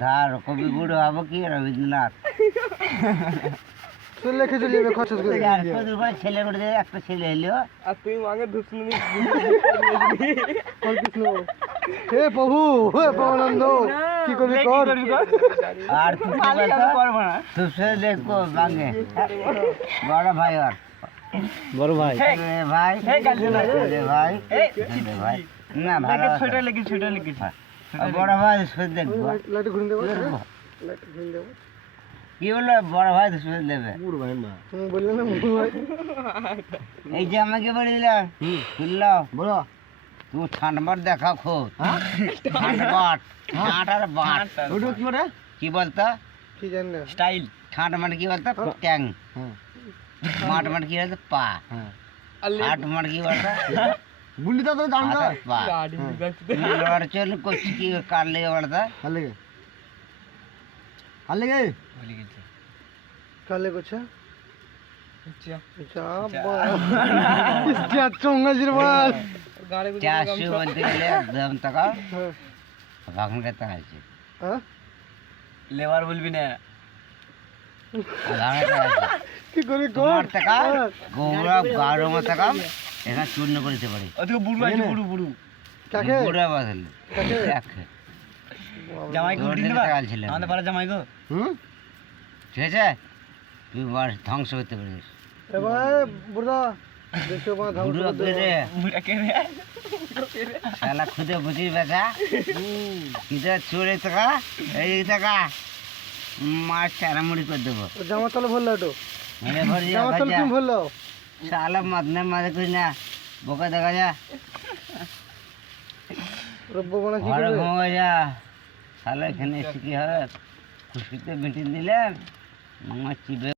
ধার কবি বুড়ো হবো কি রবীন্দ্রনাথ লিখে চলে যাবে খরচ করে ছেলে করে একটা ছেলে এলো আর তুই মাগে ধুসনি কৃষ্ণ হে প্রভু হে প্রভুনন্দ কি করবি কর আর তুই করবো না তুই সে দেখবো মাগে বড় ভাই আর বড় ভাই ভাই ভাই ভাই না ভালো ছোট লিখি বড় ভাই সুদ দেখবো লাইট ঘুরে দেবো লাইট ঘুরে দেবো কি বললো বড় ভাই সুদ দেবে বুড় ভাই মা বললেন না বুড় ভাই এই যে আমাকে বলে দিলাম শুনলো বলো তুই ঠান্ডাবার দেখা খোঁজ ঠান্ডাবার ঠান্ডার বাট ওটা কি করে কি বলতো কি জানি না স্টাইল ঠান্ডা মানে কি বলতো ট্যাং হ্যাঁ মাঠ মানে কি বলতো পা হ্যাঁ আট মানে কি বলতো বুল্লি তো জানো না হাতের পা গাড়ি লড় চল করছি কি কার লেগে বলতো হাল লেগে হাল লেগে কালে কোছা চঙ্গাজির মাল চারশো বলতে গেলে একদম টাকা ভাগন করতে আছে হ্যাঁ লেবার বলবি না কি করে তোমার টাকা গৌরব গাঢ় টাকা এখানে চূর্ণ করে দিতে পারি ওদিকে বুড়ু আছে বুড়ু কাকে বুড়া বাদল কাকে জামাই গো দিন টাকা ছিল আমাদের পাড়া জামাই গো হুম ঠিক আছে তুই ধ্বংস করতে পারিস এবার বুড়া দেখো মা ধাম বুড়ো করে বুড়া কে রে শালা খুদে বুঝির বেটা কিটা চোরে টাকা এই টাকা মাছ চারামুড়ি করে দেবো জামা তলে ভরলো একটু মেরে ভর যা জামা তলে ভাজা তুমি ভরলো শালা মাদনে মাঝে করি না বোকা দেখা যা রব্ব বানা কি ঘরে করবে ঘুমা যা শালা এখানে এসে কি হবে খুশকিতে মিটিং দিলেন মাছ চিবে